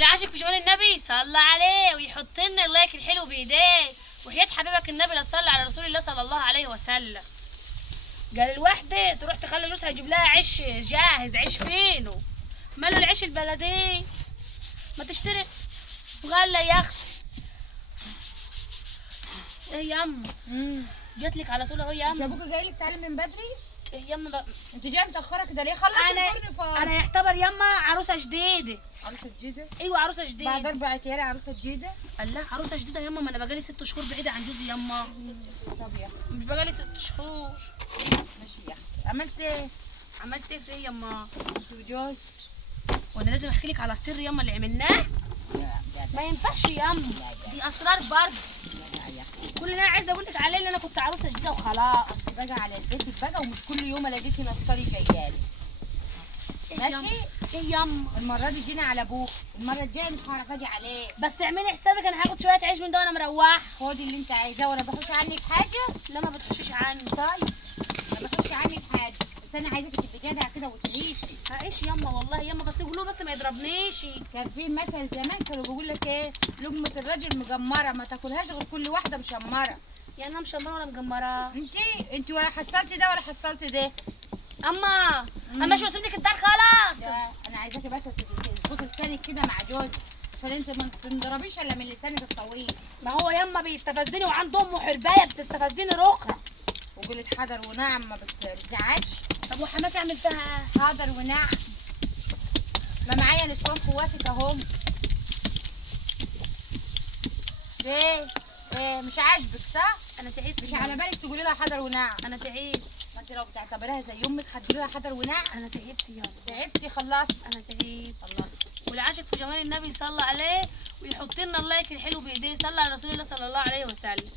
العاشق في جمال النبي صلى عليه ويحط لنا اللايك الحلو بايديه، وحياة حبيبك النبي لا تصلي على رسول الله صلى الله عليه وسلم. قال الوحده تروح تخلي جوزها يجيب لها عيش جاهز، عيش فينو، ماله العيش البلدي، ما تشتري مغلى يا اختي. ايه يما جات لك على طول اهو يا مش يما. ابوك جاي لك تعالي من بدري؟ ايه يما بقى؟ انت جايه متاخره كده ليه؟ خلصت الفرن فاضي. انا يعتبر يما عروسه جديده. عروسه جديده؟ ايوه عروسه جديده. بعد 4 ايام عروسه جديده؟ الله عروسه جديده يما، ما انا بقالي 6 شهور بعيده عن جوزي يما. طب يا اختي مش بقالي 6 شهور. ماشي يا اختي. عملت ايه؟ عملت ايه في ايه يما؟ انت وجوز؟ وانا لازم احكي لك على السر يما اللي عملناه؟ ما ينفعش يما، دي اسرار برضه. كل اللي انا عايزه اقول لك عليه ان انا كنت عروسه جديده وخلاص. بس بقى على بيتك بقى، ومش كل يوم الاقيكي نفطري جايالي. ماشي؟ ايه يما؟ المره دي جينا على ابوك، المره الجايه مش هعرف اجي عليه. بس اعملي حسابك انا هاخد شويه عيش من ده وانا مروحه. خدي اللي انت عايزاه وانا بخش عنك حاجه؟ لا ما بتخشيش عني. طيب ما بخش عنك حاجه، بس انا عايزاكي تبقي جدعه كده وتعيشي. هعيش يما والله يما، بس يقولوا بس ما يضربنيش. كان في مثل زمان كانوا بيقول لك ايه؟ لقمه الراجل مجمره ما تاكلهاش غير كل واحده مشمره. يعني انا مشمره ولا مجمره؟ انت ولا حصلتي ده ولا حصلتي ده. اما مش بسيب لك الدار خلاص. ده انا عايزاكي بس تظبطي لسانك كده مع جوزك، عشان انت ما تنضربيش الا من لسانك الطويل. ما هو يما بيستفزني وعنده امه حربايه بتستفزني رخرة. وقولت حاضر ونعم ما بتزعلش. طب وحماتي اعمل فيها؟ حاضر ونعم، ما معايا نسوان خواتك اهم. ايه مش عاجبك صح؟ انا تعبت. مش على بالك تقولي لها حاضر ونعم؟ انا تعبت. ما انت لو بتعتبريها زي امك هتقولي لها حاضر ونعم. انا تعبت يلا. تعبتي خلصت. انا تعبت. خلصت. والعاشق في جمال النبي صلى عليه ويحط لنا اللايك الحلو بايديه، صلى على رسول الله صلى الله عليه وسلم.